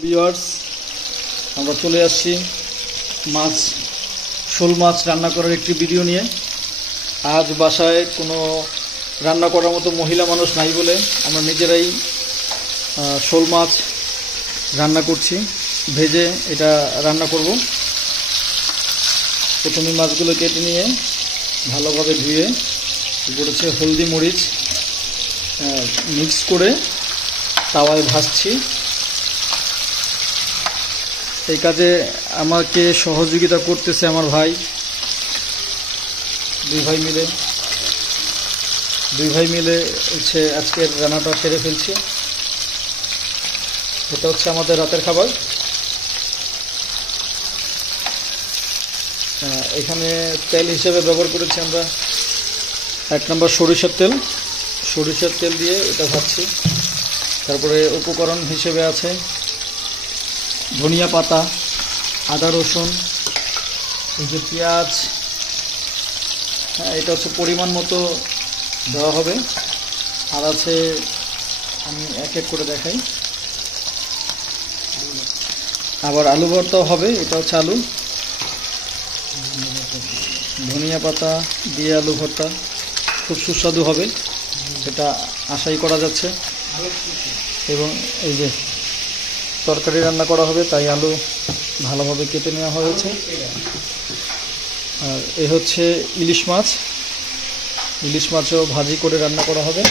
Viewers, আমরা চলে আসছি মাছ শোল মাছ রান্না করার একটি ভিডিও নিয়ে। আজ বাসায় কোনো রান্না করার মতো মহিলা মানুষ নাই বলে আমরা নিজেরাই শোল মাছ রান্না করছি, ভেজে এটা রান্না করব। প্রথমে মাছগুলো কেটে নিয়ে ভালোভাবে ধুয়ে করেছে হলদি মরিচ মিক্স করে তাওয়ায় ভাজছি। এই কাজে আমাকে সহযোগিতা করতেছে আমার ভাই, দুই ভাই মিলে হচ্ছে আজকের রান্নাটা সেরে ফেলছি। এটা হচ্ছে আমাদের রাতের খাবার। এখানে তেল হিসেবে ব্যবহার করেছি আমরা 1 নম্বর সরিষার তেল দিয়ে এটা ভাজছি। তারপরে উপকরণ হিসেবে আছে ধনিয়া পাতা, আদা রসুন, এই যে পেঁয়াজ, এটা হচ্ছে পরিমাণ মতো দেওয়া হবে। আর আছে, আমি এক এক করে দেখাই, আবার আলু ভর্তাও হবে। এটা হচ্ছে আলু, ধনিয়া পাতা দিয়ে আলু ভর্তা খুব সুস্বাদু হবে, এটা আশাই করা যাচ্ছে। এবং এই যে তরকারি রান্না করা হবে, তাই আলু ভালোভাবে কেটে নেওয়া হয়েছে। আর এ হচ্ছে ইলিশ মাছও ভাজি করে রান্না করা হবে।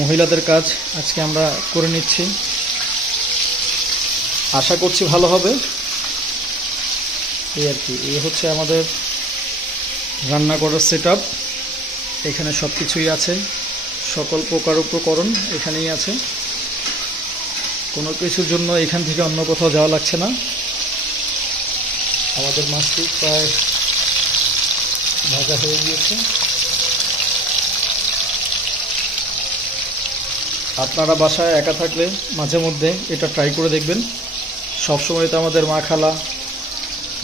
মহিলাদের কাজ আজকে আমরা করে নিচ্ছি, আশা করছি ভালো হবে। এই আর কি, এই হচ্ছে আমাদের রান্না করার সেটআপ। এখানে সব কিছুই আছে, সকল প্রকার উপকরণ এখানেই আছে। কোনো কিছুর জন্য এখান থেকে অন্য কোথাও যাওয়া লাগছে না। আমাদের মাছটি প্রায় ভাজা হয়ে গিয়েছে। আপনারা বাসায় একা থাকলে মাঝে মধ্যে এটা ট্রাই করে দেখবেন। সবসময় তো আমাদের মা খালা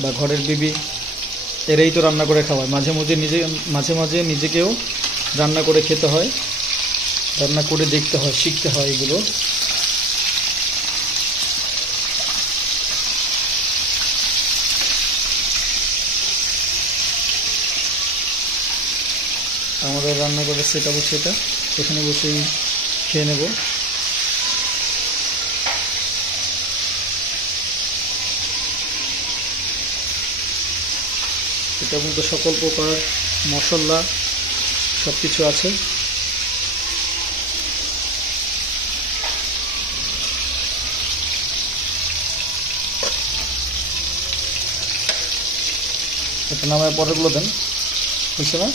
বা ঘরের বিবি এরাই তো রান্না করে খাওয়ায়। মাঝে মাঝে নিজেকেও রান্না করে খেতে হয়, রান্না করে দেখতে হয়, শিখতে হয় এগুলো। আমাদের রান্না করে সেটা বসে, এটা এখানে বসেই খেয়ে নেব। এটার মধ্যে সকল প্রকার মশলা সব কিছু আছে। এটা নামায় পরেগুলো দেন, বুঝছে না?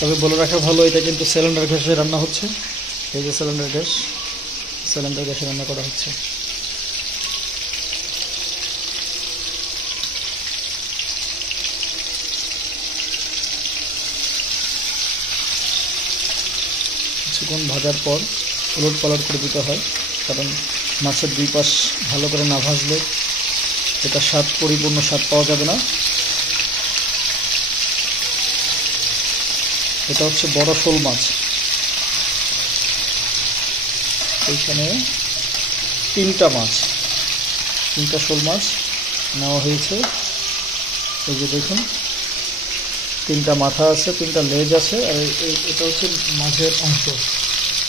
তবে বলে রাখা ভালো, এটা কিন্তু সিলিন্ডার গ্যাসে রান্না হচ্ছে। এই যে সিলিন্ডার গ্যাসে রান্না করা হচ্ছে। কিছুক্ষণ ভাজার পর উলট পালট করে দিতে হয়, কারণ মাছের দুই পাশ ভালো করে না ভাজলে এটা পরিপূর্ণ স্বাদ পাওয়া যাবে না। এটা হচ্ছে বড় শোল মাছ। এইখানে 3টা শোল মাছ নেওয়া হয়েছে। এই যে দেখুন, 3টা মাথা আছে, 3টা লেজ আছে, আর এটা হচ্ছে মাছের অংশ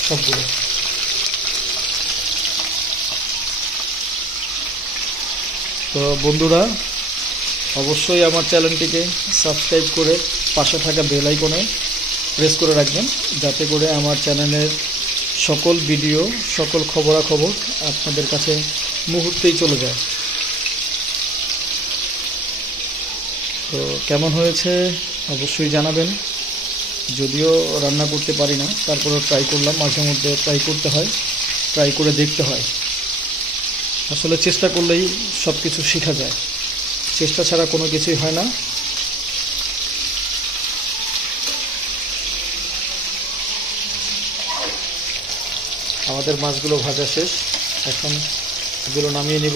সবগুলো। তো বন্ধুরা, অবশ্যই আমার চ্যানেলটিকে সাবস্ক্রাইব করে পাশে থাকা বেল আইকনে প্রেস করে রাখবেন, যাতে করে আমার চ্যানেলের সকল ভিডিও, সকল খবরাখবর আপনাদের কাছে মুহূর্তেই চলে যায়। তো কেমন হয়েছে অবশ্যই জানাবেন। যদিও রান্না করতে পারি না, তারপরেও ট্রাই করলাম। মাঝে মধ্যে ট্রাই করতে হয়, ট্রাই করে দেখতে হয়। আসলে চেষ্টা করলেই সব কিছু শেখা যায়, চেষ্টা ছাড়া কোনো কিছুই হয় না। আমাদের মাছগুলো ভাজা শেষ, এখন এগুলো নামিয়ে নিব।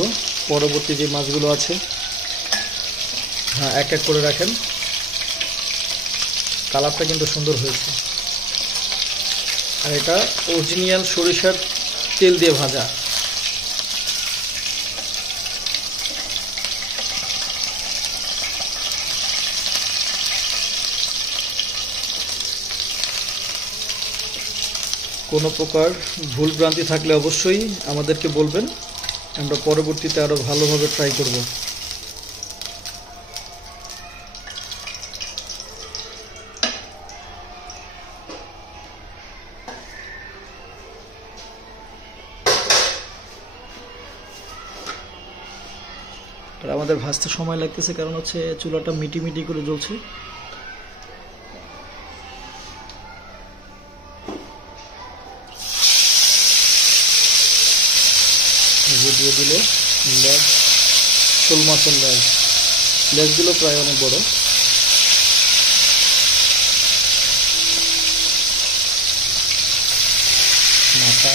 পরবর্তী যে মাছগুলো আছে, এক এক করে রাখেন। কালারটা কিন্তু সুন্দর হয়েছে। আর এটা অরিজিনাল সরিষার তেল দিয়ে ভাজা। কোনো প্রকার ভুল ভ্রান্তি থাকলে অবশ্যই আমাদেরকে বলবেন, আমরা পরবর্তীতে আরও ভালোভাবে ট্রাই করব। আমাদের ভাজতে সময় লাগতেছে কারণ হচ্ছে চুলাটা মিটি মিটি করে জ্বলছে। দিয়ে দিল লেজ, শোল মাছের লেজগুলো প্রায় অনেক বড়। মাথা,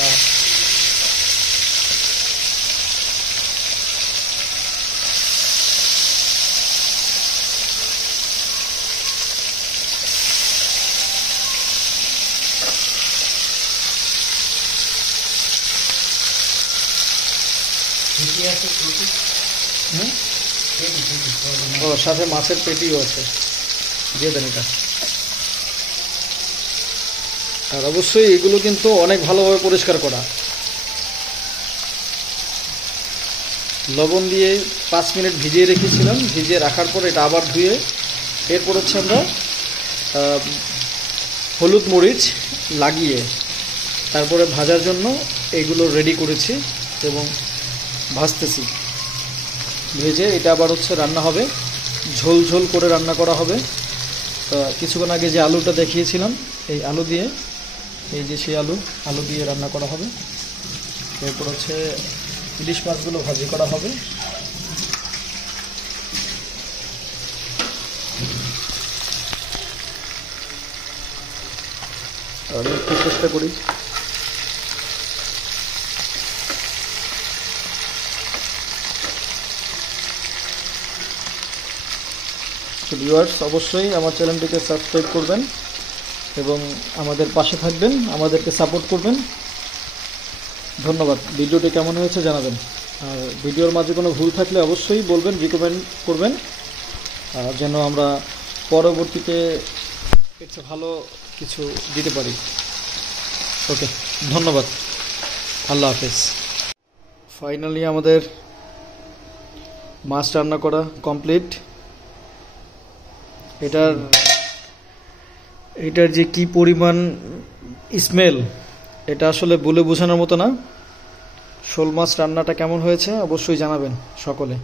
ও সাথে মাছের পেটিও আছে, দিয়ে দেন এটা। আর অবশ্যই এগুলো কিন্তু অনেক ভালোভাবে পরিষ্কার করা, লবণ দিয়ে 5 মিনিট ভিজিয়ে রেখেছিলাম, ভিজিয়ে রাখার পর এটা আবার ধুয়ে এরপর হচ্ছে আমরা হলুদ মরিচ লাগিয়ে তারপরে ভাজার জন্য এগুলো রেডি করেছি এবং ভাজতেছি। ভেজে এটা আবার হচ্ছে রান্না হবে, ঝোল ঝোল করে রান্না করা হবে। কিছুক্ষণ আগে যে আলুটা দেখিয়েছিলাম এই আলু দিয়ে, এই যে সেই আলু দিয়ে রান্না করা হবে। এরপর হচ্ছে ইলিশ মাছগুলো ভাজি করা হবে। আমি একটু চেষ্টা করি। ভিউয়ার্স অবশ্যই আমার চ্যানেলটিকে সাবস্ক্রাইব করবেন এবং আমাদের পাশে থাকবেন, আমাদেরকে সাপোর্ট করবেন। ধন্যবাদ। ভিডিওটি কেমন হয়েছে জানাবেন, আর ভিডিওর মাঝে কোনো ভুল থাকলে অবশ্যই বলবেন, রিকমেন্ড করবেন যেন আমরা পরবর্তীতে একটু ভালো কিছু দিতে পারি। ওকে, ধন্যবাদ, আল্লাহ হাফেজ। ফাইনালি আমাদের মাছ রান্না করা কমপ্লিট। এটার যে কি পরিমাণ স্মেল এটা আসলে বলে বোঝানোর মতো না। শোল মাছ রান্নাটা কেমন হয়েছে অবশ্যই জানাবেন সকলে।